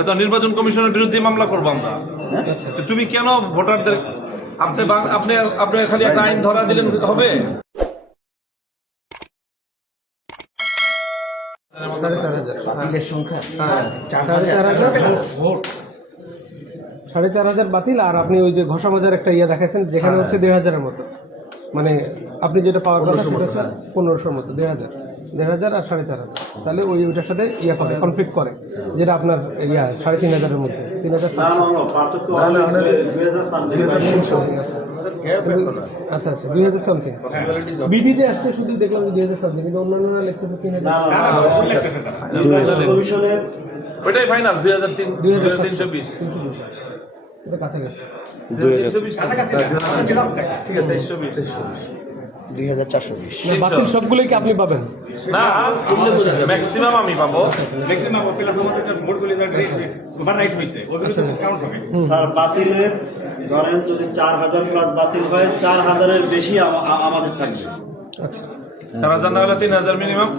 এটা নির্বাচন কমিশনের বিরুদ্ধে মামলা করবো আমরা। তো তুমি কেন ভোটারদের আপনি আপনি আপনি খালি একটা আইন ধরা দিলেন হবে? সংখ্যা 4,500 বাতিল। আর আপনি ওই যে ঘষা মজার একটা ইয়ে দেখাচ্ছেন যেখানে হচ্ছে 1,500-এর মতো, মানে আপনি যেটা পাওয়ার কথা সেটা হচ্ছে 1500-এর মতো, 1,500 আর 4,500, তাহলে ওইটার সাথে ইয়ে করে কনফ্লিক্ট করে, যেটা আপনার 3,500-এর মধ্যে 3,000। আচ্ছা আচ্ছা 2,000 সামথিং বিডিতে আসছে, শুধু দেখলাম 2,000 সামথিং, কিন্তু অন্যান্যরা লিখতেছে 3,000। ওইটাই ফাইনাল 2003-2020 এটা কাছাকাছি ঠিক আছে 2,420 বাতিল সবগুলোই কি আপনি পাবেন? না, ম্যাক্সিমাম আমি পাবো। স্যার বাতিলের ধরেন যদি 4,000 প্লাস বাতিল হয়, 4,000-এর বেশি আমাদের থাকবে। আচ্ছা 4,000 না হলে 3,000 মিনিমাম।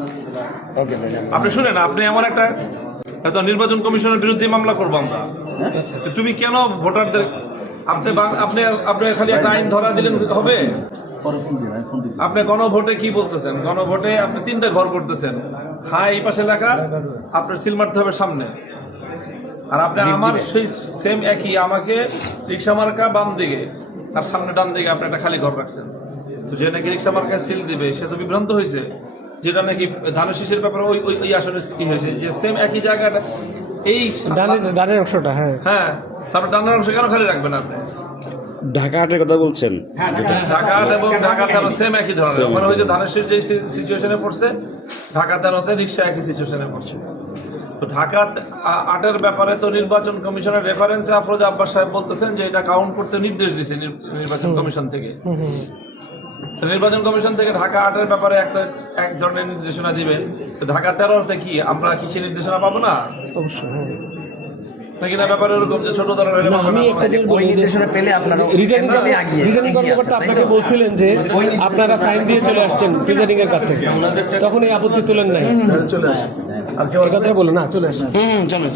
আপনি শুনেন, আপনি এমন একটা নির্বাচন কমিশনের বিরুদ্ধে মামলা করবো আমরা। তো তুমি কেন ভোটারদের আপনি আপনি খালি একটা আইন ধরা দিলেন হবে? আপনি গণভোটে কি বলতেছেন? গণভোটে আপনি 3টে ঘর করতেছেন, হ্যাঁ এই পাশে লেখা, আপনার সিল মারতে হবে সামনে। আর আপনি আমার সেই সেম একই, আমাকে রিক্সা মার্কা বাম দিকে আর সামনে ডান দিকে আপনি একটা খালি ঘর রাখছেন। তো যে নাকি রিক্সা মার্কা সিল দিবে সে তো বিভ্রান্ত হয়েছে, যেটা নাকি ধানের শীষের ব্যাপারে ওই আসলে কি হয়েছে যে সেম একই জায়গাটা এই ডানের অংশটা। হ্যাঁ হ্যাঁ, তারপর ডানের অংশ কেন খালি রাখবেন আপনি? ঢাকা হাটের কথা বলছেন? ঢাকা হাট এবং ঢাকা 13 সেম একই ধরনের। ওখানে হয়েছে ধানের শীষ যে সিচুয়েশনে পড়ছে, ঢাকা 13-তে রিক্সা একই সিচুয়েশনে পড়ছে। তো ঢাকা 8-এর ব্যাপারে তো নির্বাচন কমিশনের রেফারেন্সে আফরোজা আব্বাস সাহেব বলতেছেন যে এটা কাউন্ট করতে নির্দেশ দিছে নির্বাচন কমিশন থেকে। তো নির্বাচন কমিশন থেকে ঢাকা 8-এর ব্যাপারে এক ধরনের নির্দেশনা দিবেন। তো ঢাকা 13-তে কি আমরা কি সেই নির্দেশনা পাবো না? অবশ্যই। নাকি না ব্যাপারে এরকম যে ছোট ধরনের আমি একটা যে ওই নির্দেশনা পেলে আপনারা রিটার্নিং কর্মকর্তা আপনাকে বলছিলেন যে আপনারা সাইন দিয়ে চলে আসছেন প্রিজাইডিং এর কাছে, তখন এই আপত্তি তোলেন নাই? চলে আসছে আর কেউ কথা বলে না, চলে আসছে। চলো